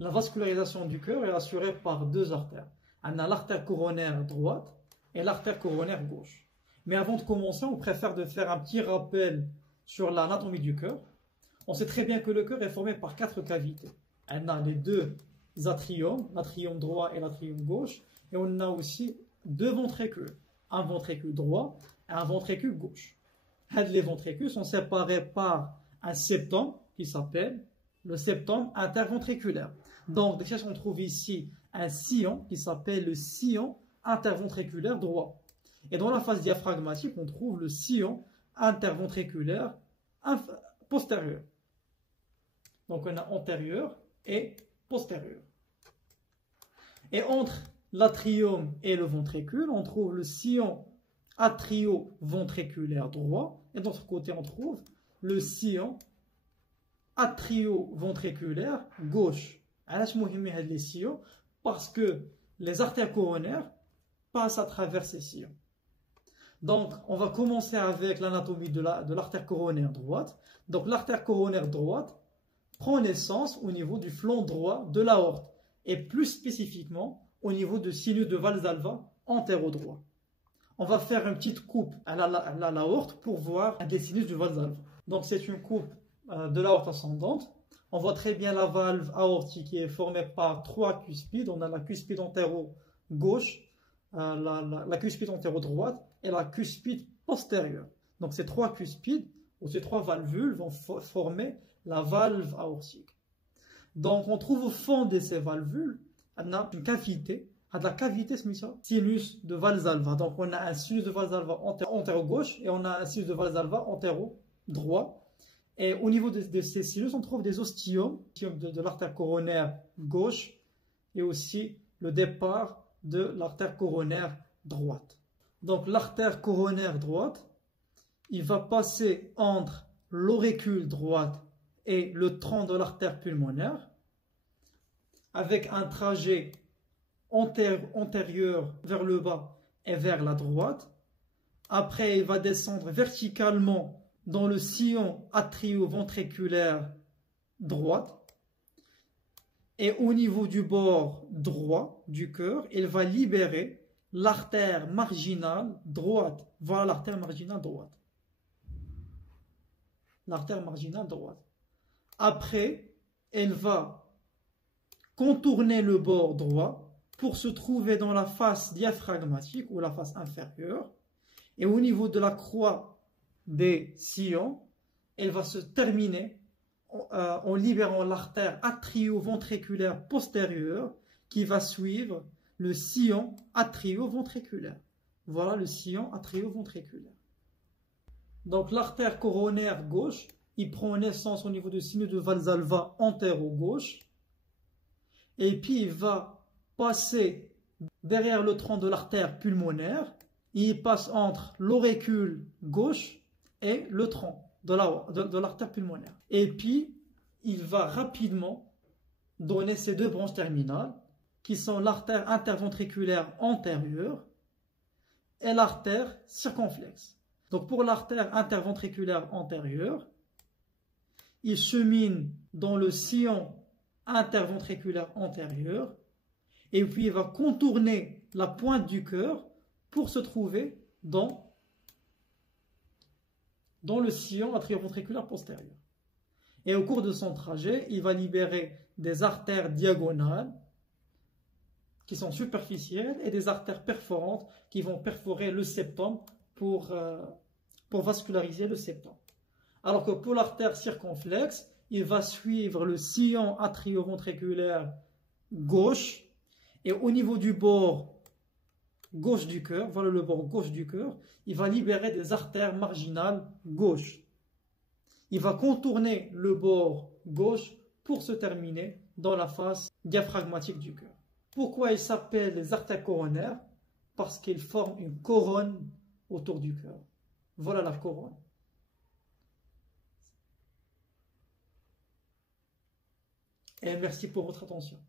La vascularisation du cœur est assurée par deux artères. On a l'artère coronaire droite et l'artère coronaire gauche. Mais avant de commencer, on préfère de faire un petit rappel sur l'anatomie du cœur. On sait très bien que le cœur est formé par 4 cavités. On a les 2 atriums, l'atrium droit et l'atrium gauche, et on a aussi 2 ventricules, un ventricule droit et un ventricule gauche. Les ventricules sont séparés par un septum qui s'appelle le septum interventriculaire. Donc, déjà, on trouve ici un sillon qui s'appelle le sillon interventriculaire droit. Et dans la phase diaphragmatique, on trouve le sillon interventriculaire postérieur. Donc, on a antérieur et postérieur. Et entre l'atrium et le ventricule, on trouve le sillon atrio-ventriculaire droit. Et de l'autre côté, on trouve le sillon atrio-ventriculaire gauche. Les sillons parce que les artères coronaires passent à travers ces sillons. Donc, on va commencer avec l'anatomie de l'artère coronaire droite. Donc, l'artère coronaire droite prend naissance au niveau du flanc droit de l'aorte et plus spécifiquement au niveau du sinus de Valsalva antéro-droit. On va faire une petite coupe à l'aorte pour voir les sinus du Valsalva. Donc, c'est une coupe de l'aorte ascendante. On voit très bien la valve aortique qui est formée par 3 cuspides. On a la cuspide antéro-gauche, la cuspide antéro-droite et la cuspide postérieure. Donc ces 3 cuspides ou ces 3 valvules vont former la valve aortique. Donc on trouve au fond de ces valvules on a une cavité, la cavité sinus de Valsalva. Donc on a un sinus de Valsalva antéro-gauche et on a un sinus de Valsalva antéro-droit. Et au niveau de ces sinus, on trouve des ostiomes de l'artère coronaire gauche et aussi le départ de l'artère coronaire droite. Donc l'artère coronaire droite, il va passer entre l'auricule droite et le tronc de l'artère pulmonaire avec un trajet antérieur vers le bas et vers la droite. Après, il va descendre verticalement dans le sillon atrio-ventriculaire droite et au niveau du bord droit du cœur, il va libérer l'artère marginale droite. Voilà l'artère marginale droite. L'artère marginale droite. Après, elle va contourner le bord droit pour se trouver dans la face diaphragmatique ou la face inférieure. Et au niveau de la croix des sillons, elle va se terminer en libérant l'artère atrio-ventriculaire postérieure qui va suivre le sillon atrio-ventriculaire. Voilà le sillon atrio-ventriculaire. Donc l'artère coronaire gauche, il prend naissance au niveau du sinus de Valsalva antéro-gauche et puis il va passer derrière le tronc de l'artère pulmonaire. Il passe entre l'auricule gauche et le tronc de l'artère pulmonaire. Et puis, il va rapidement donner ces 2 branches terminales qui sont l'artère interventriculaire antérieure et l'artère circonflexe. Donc, pour l'artère interventriculaire antérieure, il chemine dans le sillon interventriculaire antérieur et puis il va contourner la pointe du cœur pour se trouver dans le sillon atrio-ventriculaire postérieur. Et au cours de son trajet, il va libérer des artères diagonales qui sont superficielles et des artères perforantes qui vont perforer le septum pour vasculariser le septum. Alors que pour l'artère circonflexe, il va suivre le sillon atrio-ventriculaire gauche et au niveau du bord gauche du cœur, voilà le bord gauche du cœur, il va libérer des artères marginales gauche. Il va contourner le bord gauche pour se terminer dans la face diaphragmatique du cœur. Pourquoi ils s'appellent les artères coronaires? Parce qu'ils forment une couronne autour du cœur. Voilà la couronne. Et merci pour votre attention.